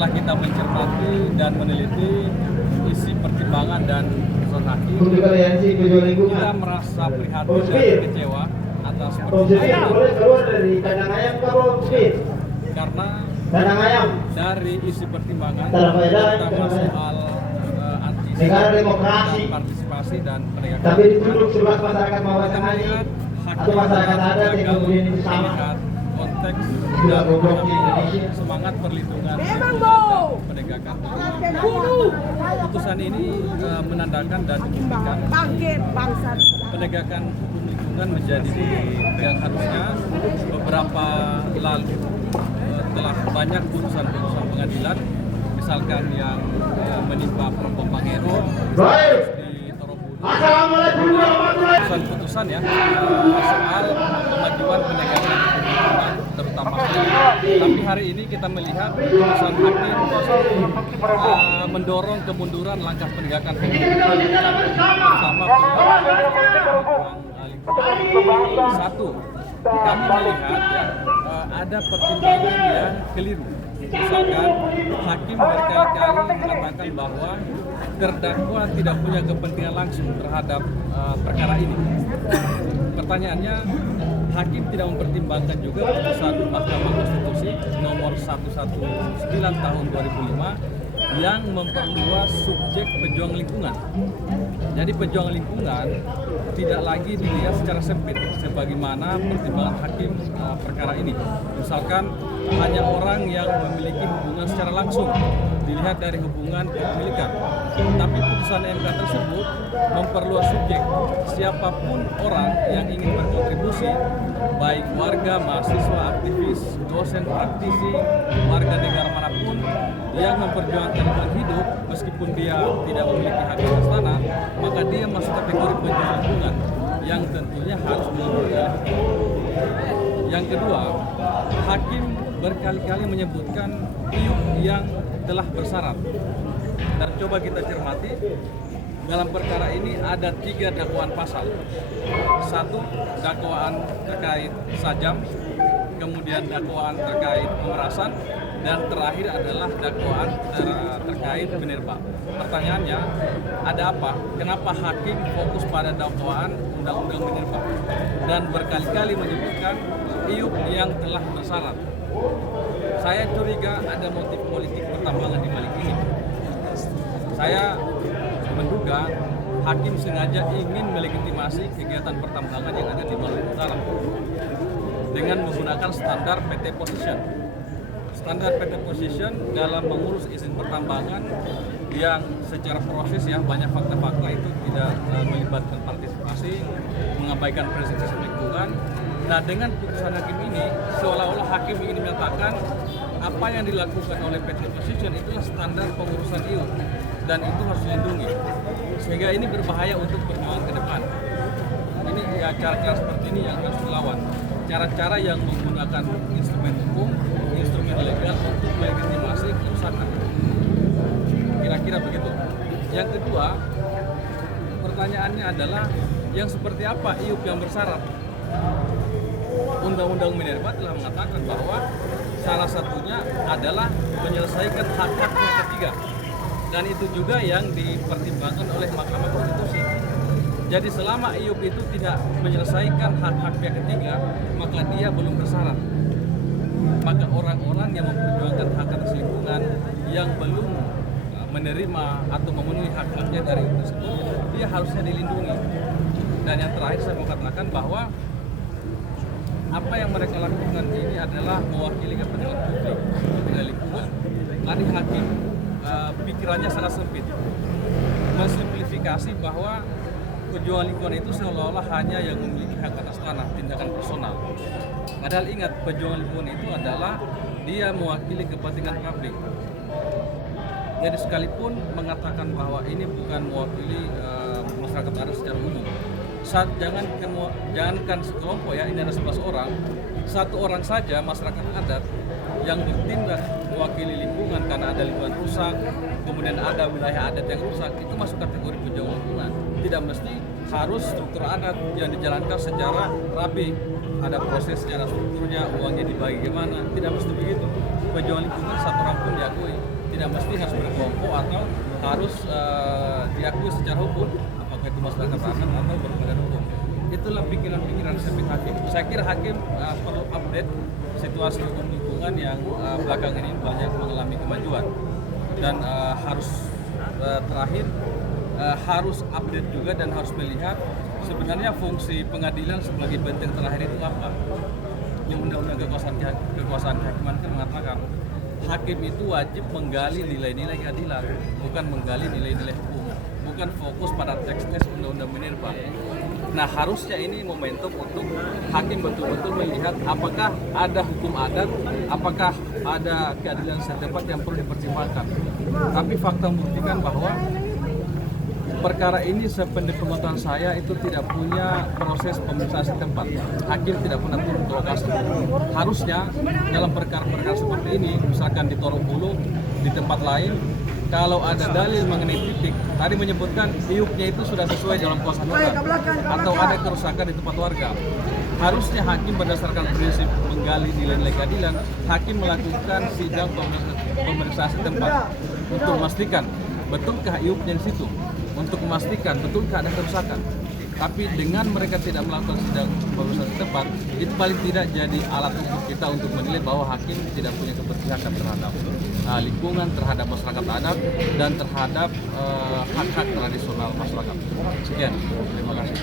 setelah kita mencermati dan meneliti isi pertimbangan dan putusan hakim, kita merasa prihatin dan kecewa atas pertimbangan karena dari isi pertimbangan terutama soal negara demokrasi, partisipasi dan penegakan tapi dituduh sebelah masyarakat bawah tengah ini atau masyarakat adat yang kemudian itu sama konteks juga dan goblok di Indonesia. semangat perlindungan lingkungan dan penegakan hukum. Putusan ini menandakan dan membuktikan penegakan hukum lingkungan menjadi yang harusnya beberapa lalu telah banyak putusan-putusan pengadilan, misalkan yang menimpa perempuan Pangero di Torobulu, putusan-putusan ya soal kemajuan penegakan hukum lingkungan terutama. Tapi hari ini kita melihat putusan hakim mendorong kemunduran langkah penegakan hukum bersama lingkungan. Satu, kami melihat ya, ada pertimbangan yang keliru. Misalkan hakim berkali-kali mengatakan bahwa terdakwa tidak punya kepentingan langsung terhadap perkara ini. Pertanyaannya, hakim tidak mempertimbangkan juga putusan Mahkamah Konstitusi nomor 119 tahun 2005 yang memperluas subjek pejuang lingkungan. Jadi pejuang lingkungan tidak lagi dilihat secara sempit sebagaimana pertimbangan hakim perkara ini. Misalkan hanya orang yang memiliki hubungan secara langsung dilihat dari hubungan kepemilikan. Tapi putusan MK tersebut memperluas subjek siapapun orang yang ingin berkontribusi, baik warga, mahasiswa, aktivis, dosen, praktisi, warga negara manapun yang memperjuangkan lingkungan hidup meskipun dia tidak memiliki hak atas tanah, maka dia masuk kategori pejuang lingkungan yang tentunya harus dilindungi. Yang kedua, hakim berkali-kali menyebutkan iup yang telah bersyarat. Dan coba kita cermati, dalam perkara ini ada 3 dakwaan pasal. 1, dakwaan terkait sajam, kemudian dakwaan terkait pemerasan, dan terakhir adalah dakwaan terkait minerba. Pertanyaannya, ada apa? Kenapa hakim fokus pada dakwaan undang-undang minerba dan berkali-kali menyebutkan iup yang telah bersyarat? Saya curiga ada motif politik pertambangan di balik ini. Saya menduga hakim sengaja ingin melegitimasi kegiatan pertambangan yang ada di Maluku Utara dengan menggunakan standar PT Position. Standar PT Position dalam mengurus izin pertambangan yang secara proses ya banyak fakta-fakta itu tidak melibatkan partisipasi, mengabaikan prinsip lingkungan. Nah, dengan putusan hakim ini seolah-olah hakim ingin menyatakan apa yang dilakukan oleh PT Position itulah standar pengurusan IU dan itu harus dilindungi. Sehingga ini berbahaya untuk perjuangan ke depan. Ini ya cara-cara seperti ini yang harus dilawan. Cara-cara yang menggunakan instrumen hukum, instrumen legal untuk melegitimasi kerusakan. Kira-kira begitu. Yang kedua, pertanyaannya adalah yang seperti apa IUP yang bersyarat? Undang-Undang Minerba telah mengatakan bahwa salah satunya adalah menyelesaikan hak-hak pihak ketiga. Dan itu juga yang dipertimbangkan oleh Mahkamah Konstitusi. Jadi selama IUP itu tidak menyelesaikan hak-hak pihak ketiga, maka dia belum bersyarat. Maka orang-orang yang memperjuangkan hak atas lingkungan yang belum menerima atau memenuhi hak-haknya dari IUP tersebut, dia harusnya dilindungi. Dan yang terakhir saya mau katakan bahwa apa yang mereka lakukan ini adalah mewakili kepentingan publik, kepentingan lingkungan. Tadi hakim pikirannya sangat sempit, mensimplifikasi bahwa pejuang lingkungan itu seolah-olah hanya yang memiliki hak atas tanah, tindakan personal. Padahal ingat, pejuang lingkungan itu adalah dia mewakili kepentingan publik. Jadi sekalipun mengatakan bahwa ini bukan mewakili masyarakat adat secara umum, jangankan sekelompok ya, ini ada 11 orang, 1 orang saja masyarakat adat yang bertindak mewakili lingkungan karena ada lingkungan rusak, kemudian ada wilayah adat yang rusak, itu masuk kategori pejuang lingkungan. Tidak mesti harus struktur adat yang dijalankan secara rapi, ada proses secara strukturnya, uangnya dibagi gimana, tidak mesti begitu. pejuang lingkungan satu orang pun diakui, tidak mesti harus berkelompok atau harus diakui secara hukum, apakah itu masyarakat adat atau berbadan hukum. Itulah pikiran-pikiran sepit hakim. Saya kira hakim perlu update situasi hukum lingkungan yang belakangan ini banyak mengalami kemajuan, dan harus terakhir harus update juga dan harus melihat sebenarnya fungsi pengadilan sebagai benteng terakhir itu apa. Yang undang-undang kekuasaan kehakiman kan mengatakan hakim itu wajib menggali nilai-nilai keadilan, bukan menggali nilai-nilai hukum, bukan fokus pada teks-teks undang-undang Minerba. Nah, harusnya ini momentum untuk hakim betul-betul melihat apakah ada hukum adat, apakah ada keadilan setempat yang perlu dipertimbangkan. Tapi fakta membuktikan bahwa perkara ini sepengetahuan saya itu tidak punya proses pemeriksaan setempat. Hakim tidak pernah turun ke lokasi. Harusnya dalam perkara-perkara seperti ini, misalkan di Torong Hulu, di tempat lain, kalau ada dalil mengenai titik, tadi menyebutkan iuknya itu sudah sesuai dalam kuasa hukum atau ada kerusakan di tempat warga. Harusnya hakim berdasarkan prinsip menggali nilai-nilai keadilan, hakim melakukan sidang pemeriksaan setempat untuk memastikan betulkah iuknya di situ, untuk memastikan betulkah ada kerusakan. Tapi dengan mereka tidak melakukan sidang pemeriksaan setempat, itu paling tidak jadi alat untuk kita untuk menilai bahwa hakim tidak punya keberpihakan terhadap lingkungan, terhadap masyarakat adat, dan terhadap hak-hak tradisional masyarakat. Sekian, terima kasih.